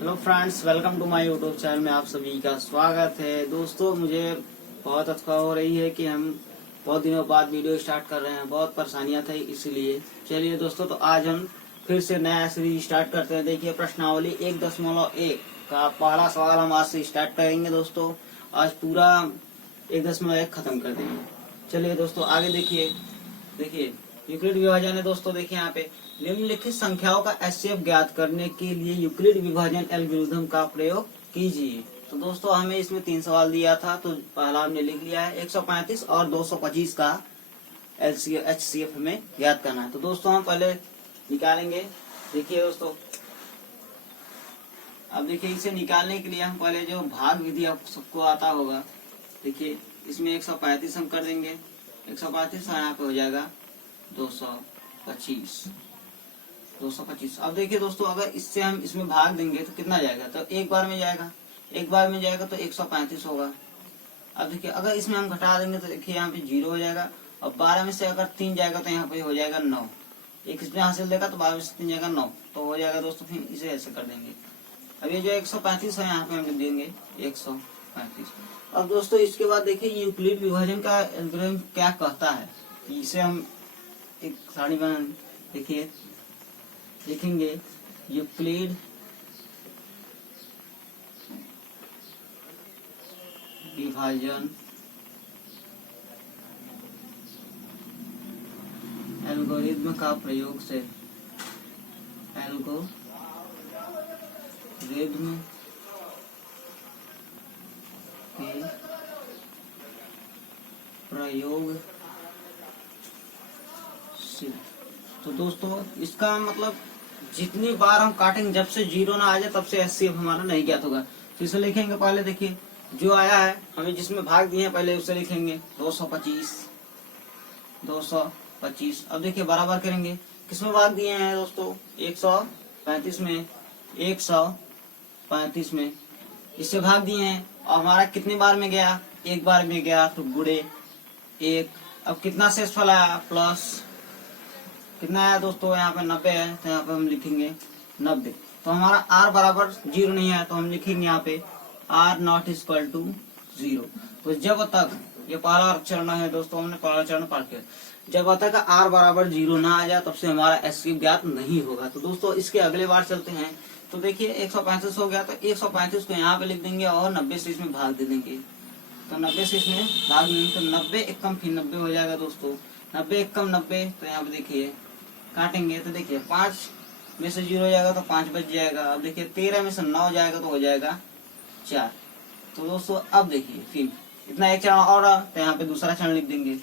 Hello friends, welcome to my YouTube channel में आप सभी का स्वागत है। दोस्तों, मुझे बहुत अच्छा हो रही है कि हम बहुत दिनों बाद वीडियो स्टार्ट कर रहे हैं। बहुत परेशानियां थी, इसलिए चलिए दोस्तों, तो आज हम फिर से नया सीरीज स्टार्ट करते हैं। देखिए, प्रश्नावली 1.1 का पहला सवाल हम आज से स्टार्ट करेंगे। दोस्तों, आज पूरा 1.1 खत्म कर देंगे। चलिए दोस्तों, आगे देखिए यूक्लिड विभाजन है। दोस्तों देखिए, यहाँ पे निम्नलिखित संख्याओं का एचसीएफ ज्ञात करने के लिए यूक्लिड विभाजन एल्गोरिथम का प्रयोग कीजिए। तो दोस्तों, हमें इसमें 3 सवाल दिया था, तो पहला हमने लिख लिया है। 135 और 225 का एचसीएफ हमें ज्ञात करना है। तो दोस्तों, हम पहले निकालेंगे। देखिए दोस्तों, अब देखिए, इसे निकालने के लिए हम पहले जो भाग विधि आप सबको आता होगा, देखिए इसमें 135 हम कर देंगे। 135 यहाँ पे हो जाएगा 225। अब देखिए दोस्तों, अगर इससे हम इसमें भाग देंगे तो कितना जाएगा? तो एक बार में जाएगा तो 135 होगा। अब देखिए, अगर इसमें हम घटा देंगे तो देखिए यहाँ पे 0 हो जाएगा। और 12 में से अगर 3 जाएगा तो यहाँ पे हो जाएगा 9। एक इसमें हासिल देगा तो 12 में से 3 जाएगा 9, तो हो जाएगा दोस्तों। फिर इसे ऐसे कर देंगे। अब ये जो 135 है, यहाँ पे हम लिख देंगे 135। अब दोस्तों, इसके बाद देखिए यूक्लिड विभाजन का एल्गोरिथम क्या कहता है। इसे हम एक सारणी बना, देखिए लिखेंगे यूक्लिड विभाजन एल्गोरिथम का प्रयोग से एल्गोरिथम के प्रयोग से। तो दोस्तों, इसका मतलब जितनी बार हम काटेंगे, जब से 0 ना आ जाए तब से एचसीएफ हमारा नहीं ज्ञात होगा। तो इसे लिखेंगे पहले। देखिए, जो आया है हमें, जिसमें भाग दिए हैं, पहले उसे लिखेंगे 225। अब देखिए, बराबर करेंगे। किसमें भाग दिए हैं दोस्तों? 135 में। 135 में इससे भाग दिए हैं, और हमारा कितनी बार में गया? एक बार में गया, तो गुणे 1। अब कितना शेषफल आया? प्लस कितना आया दोस्तों? यहाँ पे 90 है, तो यहाँ पे हम लिखेंगे 90। तो हमारा r बराबर 0 नहीं है, तो हम लिखेंगे यहाँ पे r नॉट इक्वल टू 0। तो जब तक, ये पहला चरण है दोस्तों, हमने पहला चरण पढ़ के, जब तक r बराबर 0 ना आ जाए तब से हमारा एचसीएफ ज्ञात नहीं होगा। तो दोस्तों, इसके अगले बार चलते हैं। तो देखिए, 135 हो गया, तो 135 को यहाँ पे लिख देंगे और 90 से इसमें भाग दे देंगे। तो 90 से इसमें भाग देंगे तो 90 एकम फिर 90 हो जाएगा दोस्तों। 90 एकम 90, तो यहाँ पे देखिए काटेंगे तो देखिए 5 में से 0 हो जाएगा तो 5 बच जाएगा। अब देखिए 13 में से 9 जाएगा तो हो जाएगा 4। तो दोस्तों, अब देखिए फिर इतना एक चरण और, तो यहाँ पे दूसरा चरण लिख देंगे।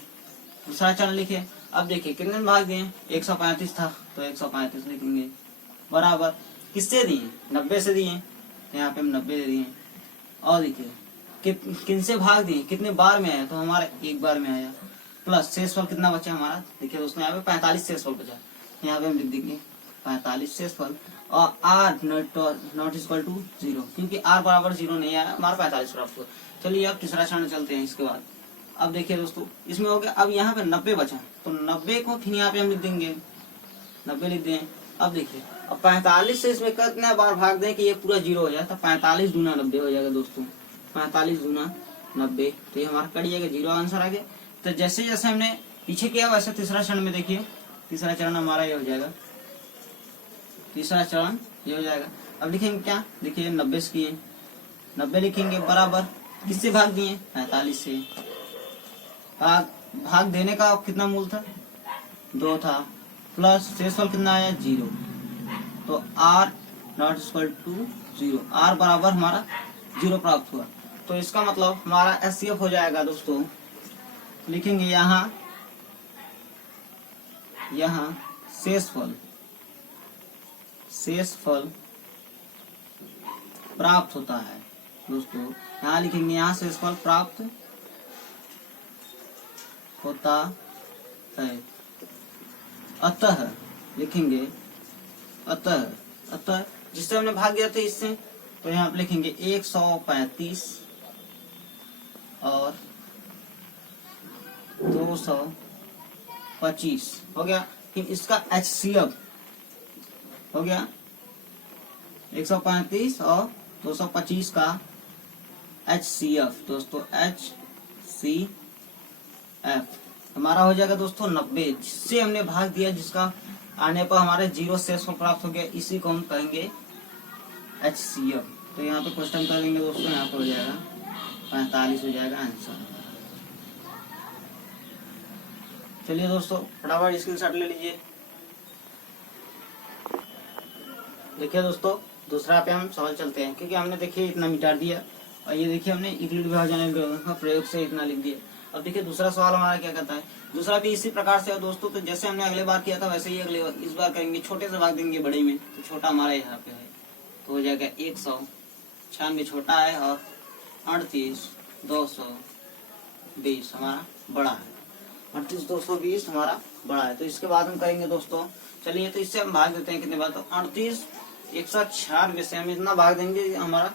दूसरा चरण लिखे। अब देखिए कितने भाग दिए? 135 था, तो 135 लिखेंगे बराबर किससे दिए? 90 से दिए, तो यहाँ पे हम 90 दे दिए। और देखिए किन से भाग दिए, कितने बार में आया? तो हमारा एक बार में आया। प्लस शेषफल कितना बचा हमारा? देखिए दोस्तों, यहाँ पे 45 शेषफल बचा। यहाँ पे हम लिख देंगे 45 शेषफल। और r नॉट इक्वल टू 0, क्योंकि r बराबर 0 नहीं आया, हमारा 45 प्राप्त हुआ। चलिए, अब तीसरा चरण चलते हैं। इसके बाद अब देखिए दोस्तों, इसमें हो गया। अब यहाँ पे 90 बचा, तो 90 को फिर यहाँ पे हम लिख देंगे 90 लिख दें। अब देखिए, अब 45 से इसमें कितने बार भाग दें कि ये पूरा 0 हो जाए? तो 45 दूना 90 हो जाएगा दोस्तों। 45 दूना 90, तो ये हमारा कट जाएगा, 0 आंसर आ गया। तो जैसे जैसे हमने पीछे किया, वैसे तीसरा चरण में देखिए, तीसरा चरण हमारा ये हो जाएगा। तीसरा चरण ये हो जाएगा। अब लिखेंगे क्या? देखिए 90 से किए, 90 लिखेंगे बराबर किससे भाग दिए? 45 से। भाग देने का कितना मूल था? 2 था। प्लस शेषफल कितना आया? 0। तो r not equal to 0, r बराबर हमारा 0 प्राप्त हुआ। तो इसका मतलब हमारा एचसीएफ हो जाएगा दोस्तों। लिखेंगे यहाँ शेषफल प्राप्त होता है दोस्तों। यहाँ लिखेंगे, यहाँ शेषफल प्राप्त होता है। अतः लिखेंगे अतः जिससे हमने भाग दिया था इससे, तो यहाँ पे लिखेंगे 135 और 225 हो गया। फिर इसका एचसीएफ हो गया 135 और 225 का HCF दोस्तों, HCF हमारा हो जाएगा दोस्तों 90, जिससे हमने भाग दिया, जिसका आने पर हमारे 0 शेषफल प्राप्त हो गया, इसी को हम कहेंगे HCF। तो यहाँ पे क्वेश्चन कर लेंगे दोस्तों, यहाँ पे हो जाएगा 45 हो जाएगा आंसर। चलिए दोस्तों फटाफट स्क्रीनशॉट ले लीजिए। देखिए दोस्तों दूसरा पे हम सवाल चलते हैं, क्योंकि हमने देखिए इतना मिटा दिया और ये देखिए हमने यूक्लिड विभाजन का प्रयोग से इतना लिख दिया। अब देखिए दूसरा सवाल हमारा क्या कहता है। दूसरा भी इसी प्रकार से है दोस्तों, तो जैसे हमने अगले बार किया था वैसे ही अगले इस बार करेंगे, छोटे से भाग देंगे बड़े में। तो छोटा हमारा यहाँ पे है तो हो जाएगा 196 छोटा है और 38 220 हमारा बड़ा है। 38 220 हमारा बड़ा है। तो इसके बाद हम करेंगे दोस्तों, चलिए तो इससे हम भाग देते हैं कितने बार, तो 38 196 से हम इतना भाग देंगे, हमारा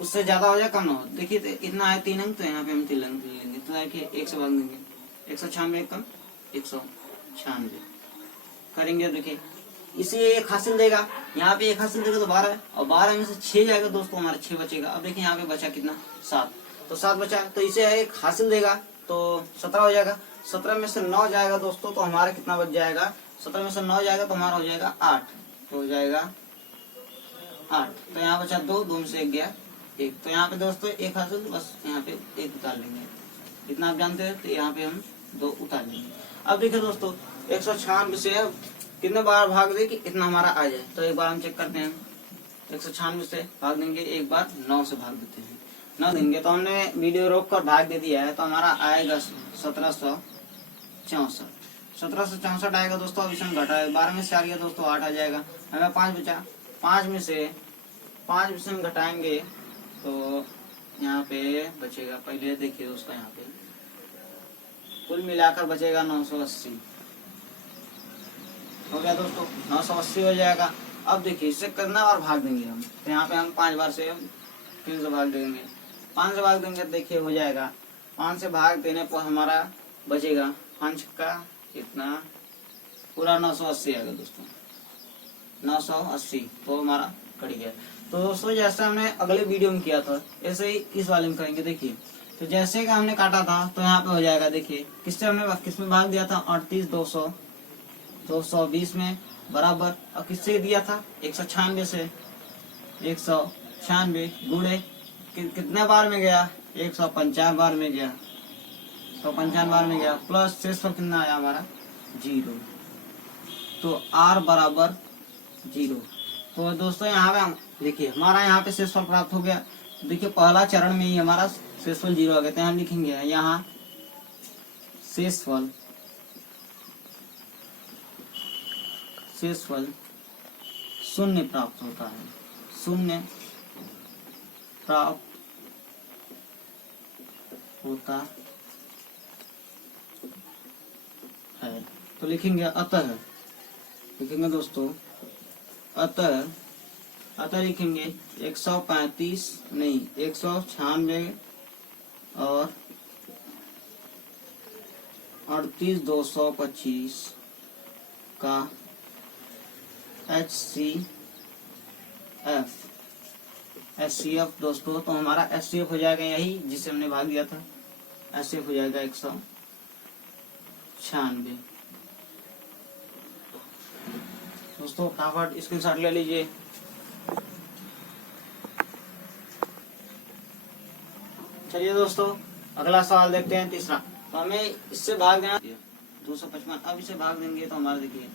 उससे ज्यादा हो जाए कम ना हो। देखिए तो इतना है 3 अंक, तो यहाँ पे हम 3 अंक लेंगे, तो देखिए 1 से भाग देंगे, 196 कम 196 करेंगे। देखिए इसे एक हासिल देगा, यहाँ पे 1 हासिल देगा तो 12 और 12 में से 6 जाएगा दोस्तों, हमारा 6 बचेगा। अब देखिए यहाँ पे बचा कितना 7, तो 7 बचा, तो इसे एक हासिल देगा तो 17 हो जाएगा। 17 में से 9 जाएगा दोस्तों, तो हमारा कितना बच जाएगा, 17 में से 9 जाएगा तो हमारा हो जाएगा 8, तो हो जाएगा 8। तो यहाँ बचा 2, 2 में से 1 गया 1, तो यहाँ पे दोस्तों 1 हासिल, बस यहाँ पे 1 उतार लेंगे, इतना आप जानते हैं, तो यहाँ पे हम 2 उतार लेंगे। अब देखिए दोस्तों 196 से कितने बार भाग दे कि इतना हमारा आ जाए, तो एक बार हम चेक करते हैं। 196 से भाग देंगे, एक बार 9 से भाग देते हैं, 9 देंगे तो हमने वीडियो रोक कर भाग दे दिया है, तो हमारा आएगा 1764। 1764 आएगा दोस्तों। अब इसमें घटा है, 12 में से आ गया दोस्तों 8 आ जाएगा, हमें 5 बचा। 5 में से हम घटाएंगे तो यहाँ पे बचेगा, पहले देखिए दोस्तों यहाँ पे कुल मिलाकर बचेगा 980 हो गया दोस्तों, 980 हो जाएगा। अब देखिए इससे कितना बार भाग देंगे हम, तो यहाँ पे हम 5 बार से 3 से भाग देंगे, 5 से भाग देंगे, देखिए हो जाएगा 5 से भाग देने पर हमारा बचेगा 5 का कितना, पूरा 980 आएगा दोस्तों, 980, तो हमारा कट गया। तो दोस्तों जैसे हमने अगले वीडियो में किया था ऐसे ही इस वाले में करेंगे। देखिए तो जैसे कि हमने काटा था तो यहाँ पे हो जाएगा, देखिए किससे हमने किसमें भाग दिया था, 38 220 में बराबर, और किससे दिया था 196 से, 196 गुणे कितने बार में गया, 155 बार में गया, 155 बार में गया, प्लस शेषफल कितना आया हमारा 0, तो r बराबर 0। तो दोस्तों यहाँ पे हम देखिए हमारा यहाँ पे शेषफल प्राप्त हो गया। देखिए पहला चरण में ही हमारा शेषफल 0 आ गया, तो हम लिखेंगे यहाँ शेषफल 0 प्राप्त होता है, 0 प्राप्त होता है। तो लिखेंगे अतः, लिखेंगे दोस्तों अतः लिखेंगे 135 नहीं 196 और 38 225 का HCF दोस्तों। तो हमारा HCF हो जाएगा यही जिसे हमने भाग दिया था, HCF हो जाएगा 196 दोस्तों। फटाफट स्क्रीनशॉट ले लीजिए। चलिए दोस्तों अगला सवाल देखते हैं, तीसरा। तो हमें इससे भाग देना 255, अब इसे भाग देंगे तो हमारा देखिए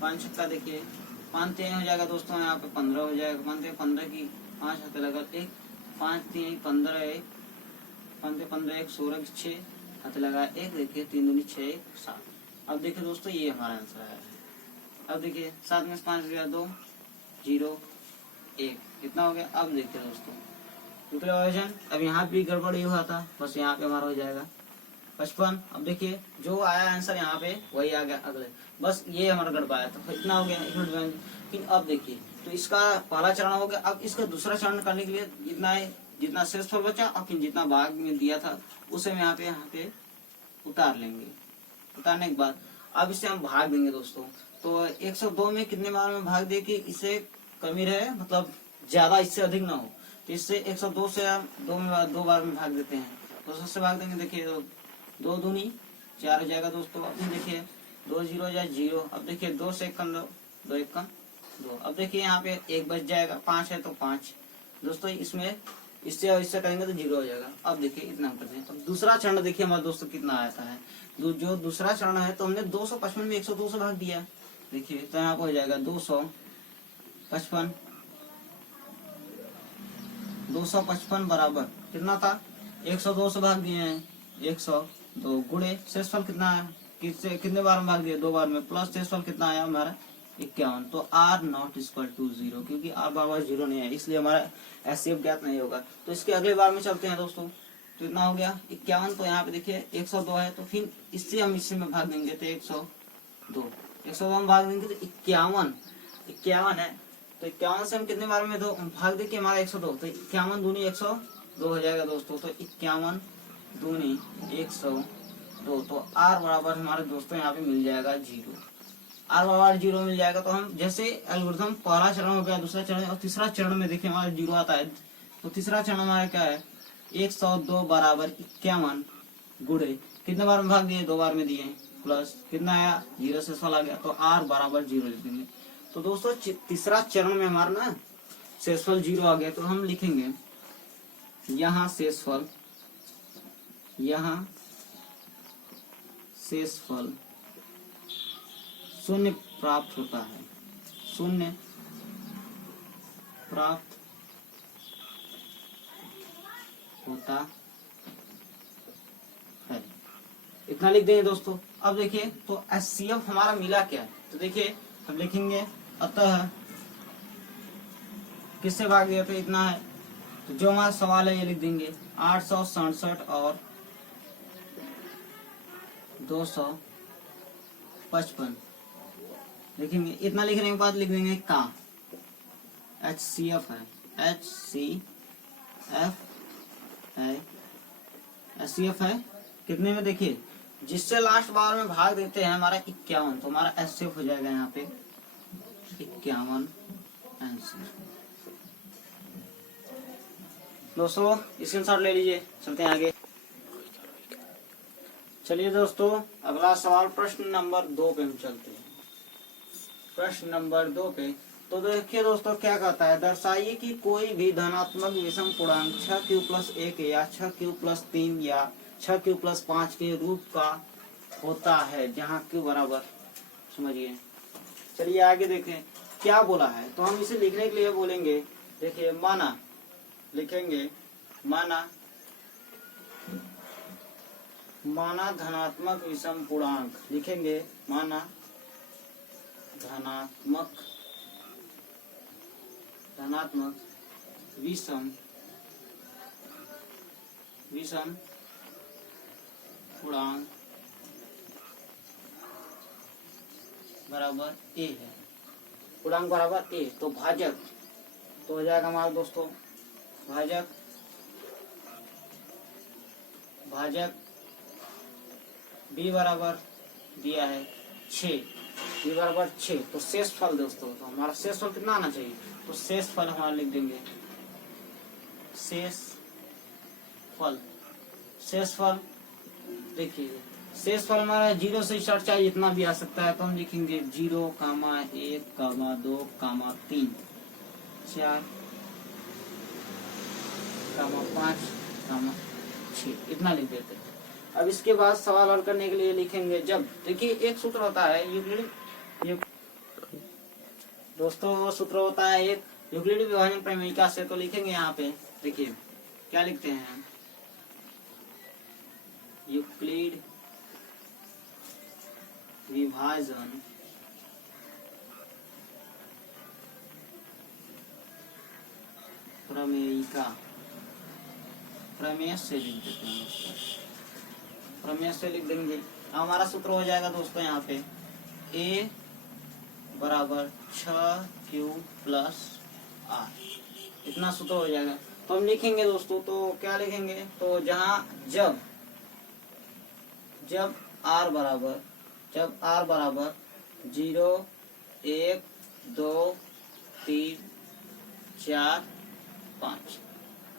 5 छक्का, देखिए 5 3 हो जाएगा दोस्तों, यहाँ पे 15 हो जाएगा, 15 की 5 हाथ लगा 1, 5 3 15 1, 15 1 16 की 6 हाथ लगा 1, देखिए 3 दूनी 6 1 7। अब देखिए दोस्तों ये हमारा आंसर है। अब देखिए 7 में से 5 गया 2 0 1, कितना हो गया। अब देखिए दोस्तों विभाजन, अब यहाँ भी गड़बड़ी हुआ था, बस यहाँ पे हमारा हो जाएगा 55। अब देखिए जो आया आंसर यहाँ पे वही आ गया अगले, बस ये हमारा गड़बड़ाया था, इतना हो गया लेकिन अब देखिए तो इसका पहला चरण हो गया। अब इसका दूसरा चरण करने के लिए जितना शेषफल बचा और फिर जितना भाग में दिया था उसे हम यहाँ पे उतार लेंगे। उतारने के बाद अब इसे हम भाग देंगे दोस्तों। तो 102 में कितने बार में भाग दे कि इसे कमी रहे, मतलब ज्यादा इससे अधिक ना हो। तो इससे 102 से हम दो बार में भाग देते हैं। तो सबसे भाग देंगे, देखिए 2 दूनी 4 हो जाएगा दोस्तों। अब देखिए 2 0 या 0। अब देखिए 2 से 1 लो, 2 1 2। अब देखिए यहाँ पे 1 बच जाएगा, 5 है तो 5 दोस्तों। इसमें इससे और इससे करेंगे तो 0 हो जाएगा। अब देखिए इतना हम करते हैं। अब दूसरा चरण देखिए हमारा दोस्तों कितना आता है। जो दूसरा चरण है तो हमने 255 में 102 से भाग दिया। देखिए तो यहाँ पे हो जाएगा 255। 255 बराबर कितना था, 102 से भाग दिए हैं, 102 गुणे शेषफल कितना है, कितने बार में भाग दिए, 2 बार में, प्लस शेषफल कितना आया हमारा 51। तो r नॉट इक्वल टू 0, क्योंकि r बराबर 0 नहीं है, इसलिए हमारा एचसीएफ ज्ञात नहीं होगा। तो इसके अगले बार में चलते हैं दोस्तों। तो इतना हो गया 51। तो यहाँ पे देखिए 102 है, तो फिर इससे हम इससे में भाग देंगे तो 102 में भाग देंगे तो 51 है। तो 51 से हम कितने बार में भाग देंगे हमारा 102। तो 51 दूनी 102 हो जाएगा दोस्तों। तो 51 दूनी 102। तो r बराबर हमारे दोस्तों यहाँ पे मिल जाएगा 0। r बराबर 0 मिल जाएगा। तो हम जैसे एल्गोरिथम पहला चरण हो गया, दूसरा चरण और तीसरा चरण में देखिए हमारा 0 आता है। तो तीसरा चरण हमारा क्या है, 102 बराबर 51 गुणे कितने बार में भाग दिए, 2 बार में दिए, प्लस कितना आया 0 से आ गया। तो r बराबर 0 लिख देंगे। तो दोस्तों तीसरा चरण में हमारा ना शेषफल 0 आ गया। तो हम लिखेंगे यहाँ शेषफल शून्य प्राप्त होता है, शून्य प्राप्त होता है, इतना लिख देंगे दोस्तों। अब देखिए तो एचसीएफ हमारा मिला क्या है। तो देखिए हम लिखेंगे अतः किससे भाग दिया, तो इतना है। तो जो हमारा सवाल है ये लिख देंगे 867 और 255 लिखेंगे। इतना लिखने के बाद लिख देंगे का एचसीएफ है, एचसीएफ है कितने में, देखिए जिससे लास्ट बार में भाग देते हैं हमारा 51। तो हमारा एचसीएफ हो जाएगा यहाँ पे 51 आंसर। दोस्तों स्क्रीनशॉट ले लीजिए, चलते हैं आगे। चलिए दोस्तों अगला सवाल प्रश्न नंबर 2 पे हम चलते हैं। प्रश्न नंबर 2 पे तो देखिए दोस्तों क्या कहता है, दर्शाइए कि कोई भी धनात्मक विषम पूर्णांक 6q+1 या 6q+3 या 6q+5 के रूप का होता है जहाँ q बराबर, समझिए। चलिए आगे देखें क्या बोला है। तो हम इसे लिखने के लिए बोलेंगे, देखिए माना लिखेंगे, माना धनात्मक विषम पूर्णांक, लिखेंगे माना धनात्मक विषम पूर्णांक बराबर a है, पूर्णांक बराबर a। तो भाजक तो हो जाएगा हमारा दोस्तों भाजक b बराबर दिया है 6, b बराबर 6। तो शेषफल दोस्तों, तो हमारा शेषफल कितना आना चाहिए, तो शेषफल हमारा लिख देंगे शेषफल देखिए शेषफल हमारा 0 से स्टार्ट चाहिए, इतना भी आ सकता है। तो हम लिखेंगे 0, 1, 2, 3, 4, 5, 6, इतना लिख देते हैं। अब इसके बाद सवाल हल करने के लिए लिखेंगे जब, देखिए एक सूत्र होता है यूक्लिड, दोस्तों वो सूत्र होता है एक यूक्लिड विभाजन प्रमेयिका से। तो लिखेंगे यहाँ पे, देखिए क्या लिखते हैं, यूक्लिड विभाजन प्रमेयिका, प्रमेय से लिख देते हैं, प्रमेय से लिख देंगे। हमारा सूत्र हो जाएगा दोस्तों यहाँ पे a बराबर 6q+r, इतना सूत्र हो जाएगा। तो हम लिखेंगे दोस्तों, तो क्या लिखेंगे, तो जहाँ जब r बराबर 0, 1, 2, 3, 4 5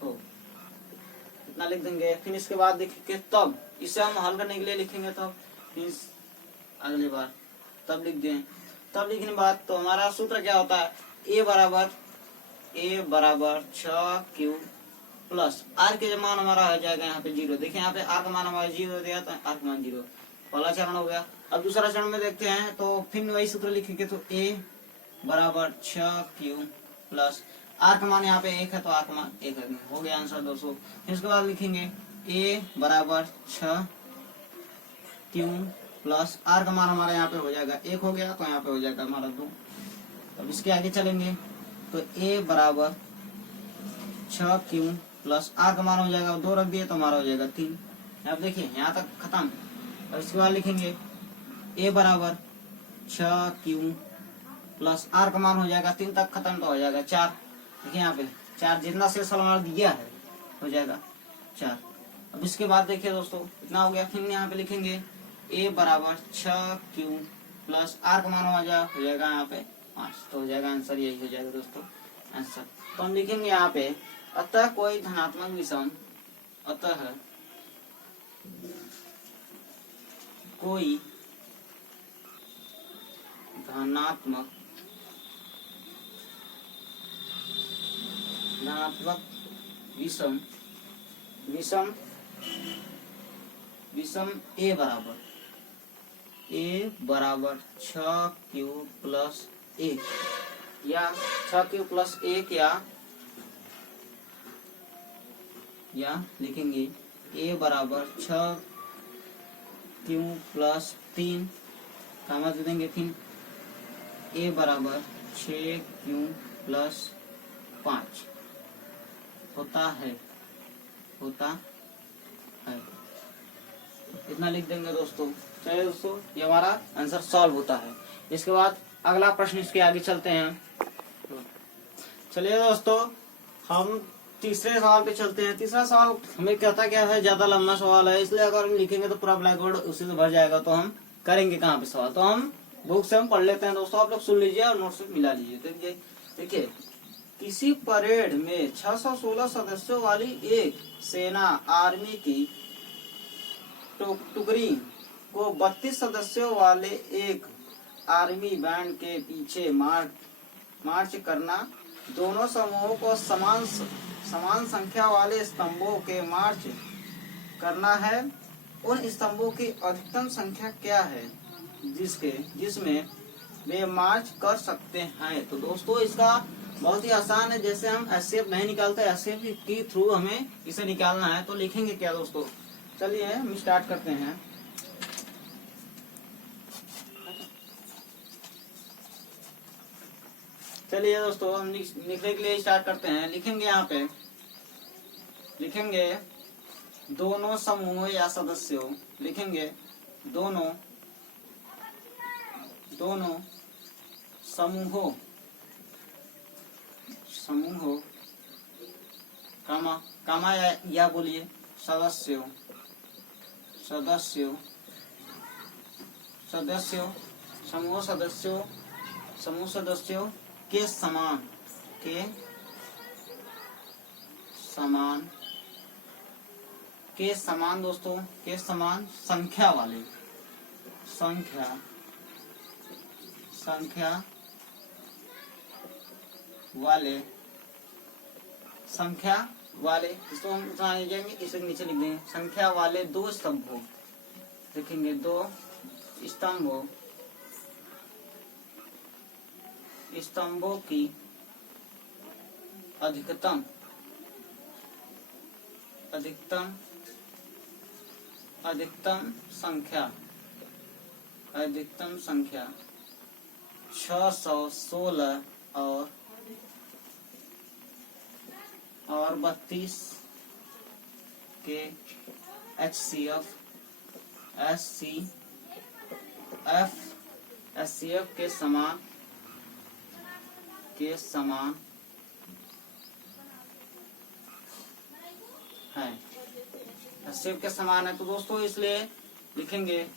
हो, इतना लिख देंगे। फिर इसके बाद देखिए तब इसे हम हल करने के लिए लिखेंगे, तब फिर अगली बार तब लिख दें। तब लिखने के बाद तो हमारा सूत्र क्या होता है, ए बराबर 6Q प्लस आर के मान हमारा हो जाएगा यहाँ पे 0। देखिए यहाँ पे आर का मान हमारा 0 दिया, तो आर का मान 0, पहला चरण हो गया। अब दूसरा चरण में देखते हैं, तो फिर वही सूत्र लिखेंगे, तो ए बराबर 6Q प्लस आर का मान यहाँ पे 1 है, तो आर का मान 1 है, हो गया आंसर दोस्तों। फिर उसके बाद लिखेंगे ए बराबर 6Q प्लस आर का मान हमारा यहाँ पे हो जाएगा 1 हो गया, तो यहाँ पे हो जाएगा हमारा 2। अब इसके आगे चलेंगे, तो ए बराबर 6Q प्लस आर का मान हो जाएगा 2 रख दिए, तो हमारा हो जाएगा 3। अब देखिए यहाँ तक खत्म। अब इसके बाद लिखेंगे ए बराबर 6Q प्लस आर का मान हो जाएगा 3 तक खत्म, तो हो जाएगा 4। देखिए यहाँ पे 4 जितना शेष हमारा दिया है हो जाएगा 4। अब इसके बाद देखिए दोस्तों इतना हो गया। फिर यहाँ पे लिखेंगे ए बराबर 6Q प्लस आर का मान हो जाएगा यहाँ पे 5, तो हो जाएगा आंसर, यही हो जाएगा दोस्तों आंसर। तो हम लिखेंगे यहाँ पे अतः कोई धनात्मक विषम, अतः कोई धनात्मक विषम ए बराबर 6Q प्लस 1 या 6Q प्लस 1 या लिखेंगे ए बराबर 6Q प्लस 3 कामा दे देंगे। फिर ए बराबर 6Q प्लस 5 होता है इतना लिख देंगे दोस्तों। चलिए दोस्तों ये हमारा आंसर सॉल्व होता है। इसके बाद अगला प्रश्न, इसके आगे चलते हैं। चलिए दोस्तों हम तीसरे सवाल पे चलते हैं। तीसरा सवाल हमें कहता क्या है, ज्यादा लंबा सवाल है, इसलिए अगर हम लिखेंगे तो पूरा ब्लैक बोर्ड उसी से भर जाएगा, तो हम करेंगे कहाँ पे सवाल, तो हम बुक से हम पढ़ लेते हैं दोस्तों। आप लोग सुन लीजिए और नोट से मिला लीजिए। देखिए किसी परेड में 616 सदस्यों वाली एक सेना आर्मी की टुकड़ी को 32 सदस्यों वाले एक आर्मी बैंड के पीछे मार्च करना, दोनों समूहों को समान संख्या वाले स्तंभों के मार्च करना है। उन स्तंभों की अधिकतम संख्या क्या है जिसमें वे मार्च कर सकते हैं। तो दोस्तों इसका बहुत ही आसान है, जैसे हम एससीएफ नहीं निकालते, एससीएफ के थ्रू हमें इसे निकालना है। तो लिखेंगे क्या दोस्तों, चलिए हम स्टार्ट करते हैं। चलिए दोस्तों हम लिखने के लिए स्टार्ट करते हैं। लिखेंगे यहाँ पे लिखेंगे दोनों समूहों या सदस्यों, लिखेंगे दोनों समूहों कामा या बोलिए सदस्यों समूह सदस्यों के समान दोस्तों के समान संख्या वाले इसको हम उठाने जाएंगे, इसे नीचे लिख देंगे संख्या वाले 2 स्तंभों, लिखेंगे 2 स्तंभों की अधिकतम संख्या 616 और 32 के HCF के समान है। HCF के समान है, तो दोस्तों इसलिए लिखेंगे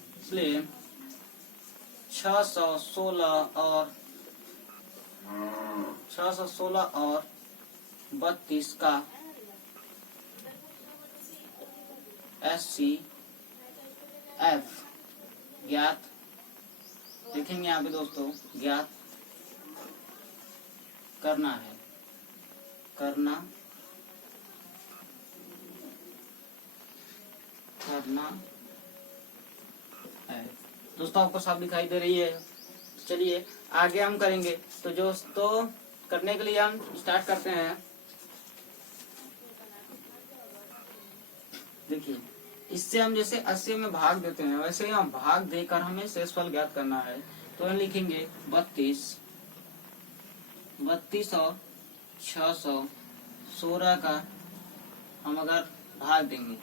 616 और 32 का HCF ज्ञात लिखेंगे यहाँ पे दोस्तों, ज्ञात करना है, करना है। दोस्तों आपको सब दिखाई दे रही है। चलिए आगे हम करेंगे। तो दोस्तों करने के लिए हम स्टार्ट करते हैं। देखिए इससे हम जैसे 80 में भाग देते हैं, वैसे ही हम भाग देकर हमें शेषफल ज्ञात करना है। तो हम लिखेंगे 32 और 616 का हम अगर भाग देंगे,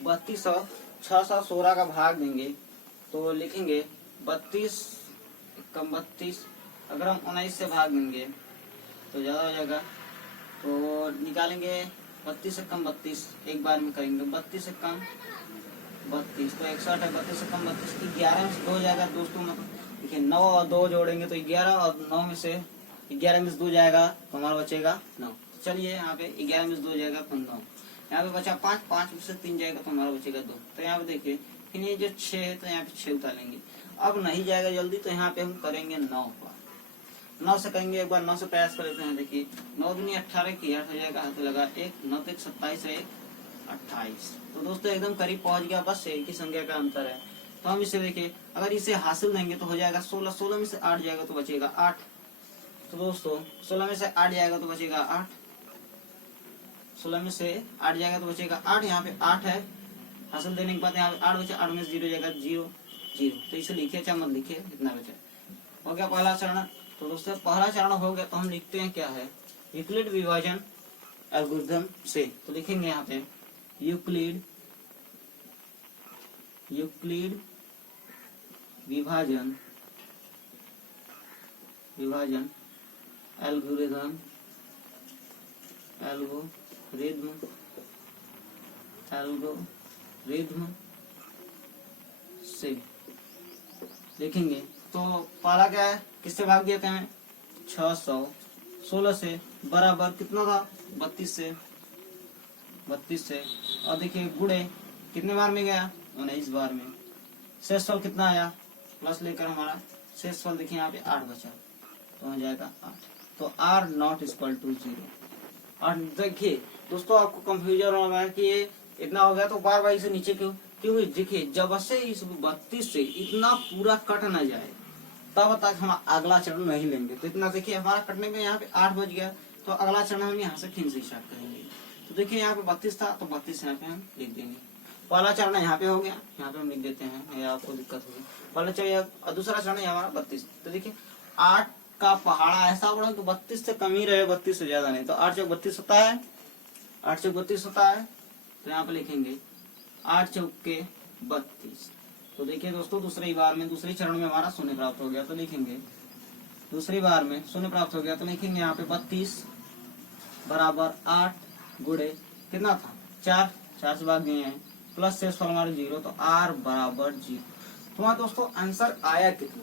32 और 616 का भाग देंगे तो लिखेंगे 32 कम 32। अगर हम 19 से भाग देंगे तो ज़्यादा हो जाएगा, तो निकालेंगे 32 से कम 32, एक बार में करेंगे 32 से कम 32 तो 61 है। 32 से कम 32 की 11 में से 2 हो जाएगा दोस्तों। मतलब देखिए 9 और 2 जोड़ेंगे तो 11, और 9 में से 11 में से 2 जाएगा तो हमारा बचेगा 9। चलिए यहाँ पे 11 में से 2 जाएगा तो 9। यहाँ पे बचा 5, 5 में से 3 जाएगा तो हमारा बचेगा 2। तो यहाँ पे देखिए फिर ये जो 6 है तो यहाँ पे 6 उतारेंगे। अब नहीं जाएगा जल्दी तो यहाँ पे हम करेंगे 9 पर। 9 से करेंगे, एक बार 9 से प्रयास कर लेते हैं। देखिए 9 दूनी 18 की 8 हो जाएगा, हाथ लगा 1, 9 तक 27 है 28। तो दोस्तों एकदम करीब पहुंच गया, बस एक ही संख्या का अंतर है। तो हम इसे देखिए अगर इसे हासिल देंगे तो हो जाएगा 16। 16 में से 8 जाएगा तो बचेगा 8। तो दोस्तों 16 में से 8 जाएगा तो बचेगा 8। 16 में से 8 जाएगा तो बचेगा 8। यहाँ पे 8 है, हासिल देने के बाद यहाँ पे 8 बचा, 8 में से 0 जाएगा 0 0। तो इसे लिखिए चाहे मत लिखिए, इतना बचा। हो गया पहला चरण। तो दोस्तों पहला चरण हो गया तो हम लिखते हैं क्या है, यूक्लिड विभाजन एल्गोरिथम से। तो लिखेंगे यहाँ पे यूक्लिड विभाजन एल्गोरिथम से लिखेंगे। तो पहला क्या है, किससे भाग देते हैं 616 से, बराबर कितना था 32 से। और देखिए गुणे कितने बार में गया 19 बार में। शेषफल कितना आया, प्लस लेकर हमारा शेषफल देखिए यहाँ पे 8 बचा तो हो जाएगा 8। तो R नॉट इक्वल टू 0। और देखिए दोस्तों आपको कंफ्यूजन होगा कि ये इतना हो गया तो बार बार इसे नीचे क्यों, क्योंकि देखिए जब से इस 32 से इतना पूरा कट ना जाए तब तक हम अगला चरण नहीं लेंगे। तो इतना देखिए हमारा कटने में यहाँ पे 8 बज गया, तो अगला चरण हम यहाँ से फिर से स्टार्ट करेंगे। तो देखिए यहाँ पे 32 था तो 32 यहाँ पे हम लिख देंगे। पहला चरण यहाँ पे हो गया, यहाँ पे हम लिख देते हैं, या आपको दिक्कत होगी। पहला चरण, दूसरा चरण है हमारा 32। तो देखिए 8 का पहाड़ा ऐसा बड़ा तो 32 से कम ही रहे, 32 से ज्यादा नहीं। तो 8 चौक 32 होता है, 8 चौक 32 होता है। तो यहाँ पे लिखेंगे 8 चौके 32। तो देखिए दोस्तों दूसरी बार में, दूसरे चरण में हमारा शून्य प्राप्त हो गया। तो लिखेंगे दूसरी बार में शून्य प्राप्त हो गया तो लिखेंगे यहाँ पे 32 बराबर 8 गुणे कितना था 4 से भाग दिए हैं, प्लस शेषफल हमारे 0। तो R बराबर 0। तो वहाँ दोस्तों आंसर आया कितना,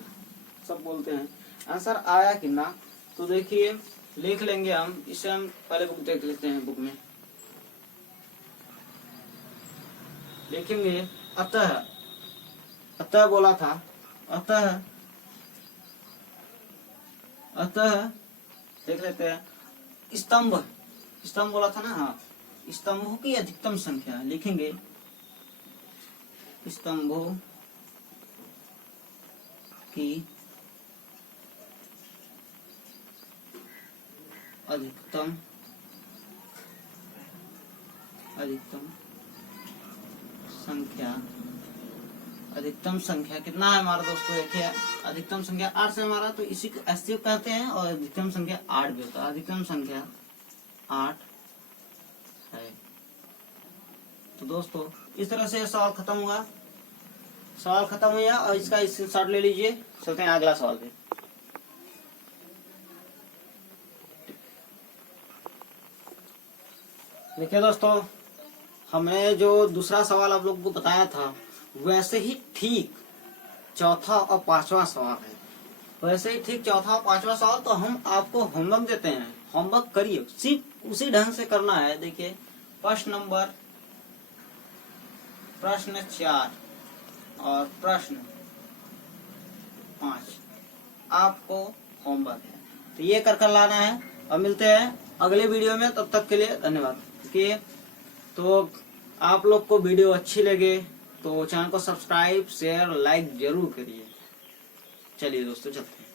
सब बोलते हैं आंसर आया कितना। तो देखिए लिख लेंगे हम, इसे हम पहले बुक देख लेते हैं। बुक में लिखेंगे अतः बोला था, अतः देख लेते हैं। स्तंभ बोला था ना, हाँ स्तंभों की अधिकतम संख्या लिखेंगे, स्तंभों की अधिकतम संख्या कितना है हमारा दोस्तों, देखिए अधिकतम संख्या 8 से हमारा, तो इसी को एससीएफ कहते हैं। और अधिकतम संख्या 8 भी होता है, अधिकतम संख्या 8 है। तो दोस्तों इस तरह से सवाल खत्म हुआ, और इसका स्क्रीनशॉट ले लीजिए। चलते हैं अगला सवाल पे। देखिए दोस्तों हमने जो दूसरा सवाल आप लोगों को बताया था वैसे ही ठीक चौथा और 5वां सवाल है। वैसे ही ठीक चौथा पांचवा सवाल तो हम आपको होमवर्क देते हैं, होमवर्क करिए, सिर्फ उसी ढंग से करना है। देखिए प्रश्न नंबर, प्रश्न 4 और प्रश्न 5 आपको होमवर्क है, तो ये कर लाना है। और मिलते हैं अगले वीडियो में, तब तक के लिए धन्यवाद। ठीक, तो आप लोग को वीडियो अच्छी लगे तो चैनल को सब्सक्राइब शेयर लाइक जरूर करिए। चलिए दोस्तों चलते हैं।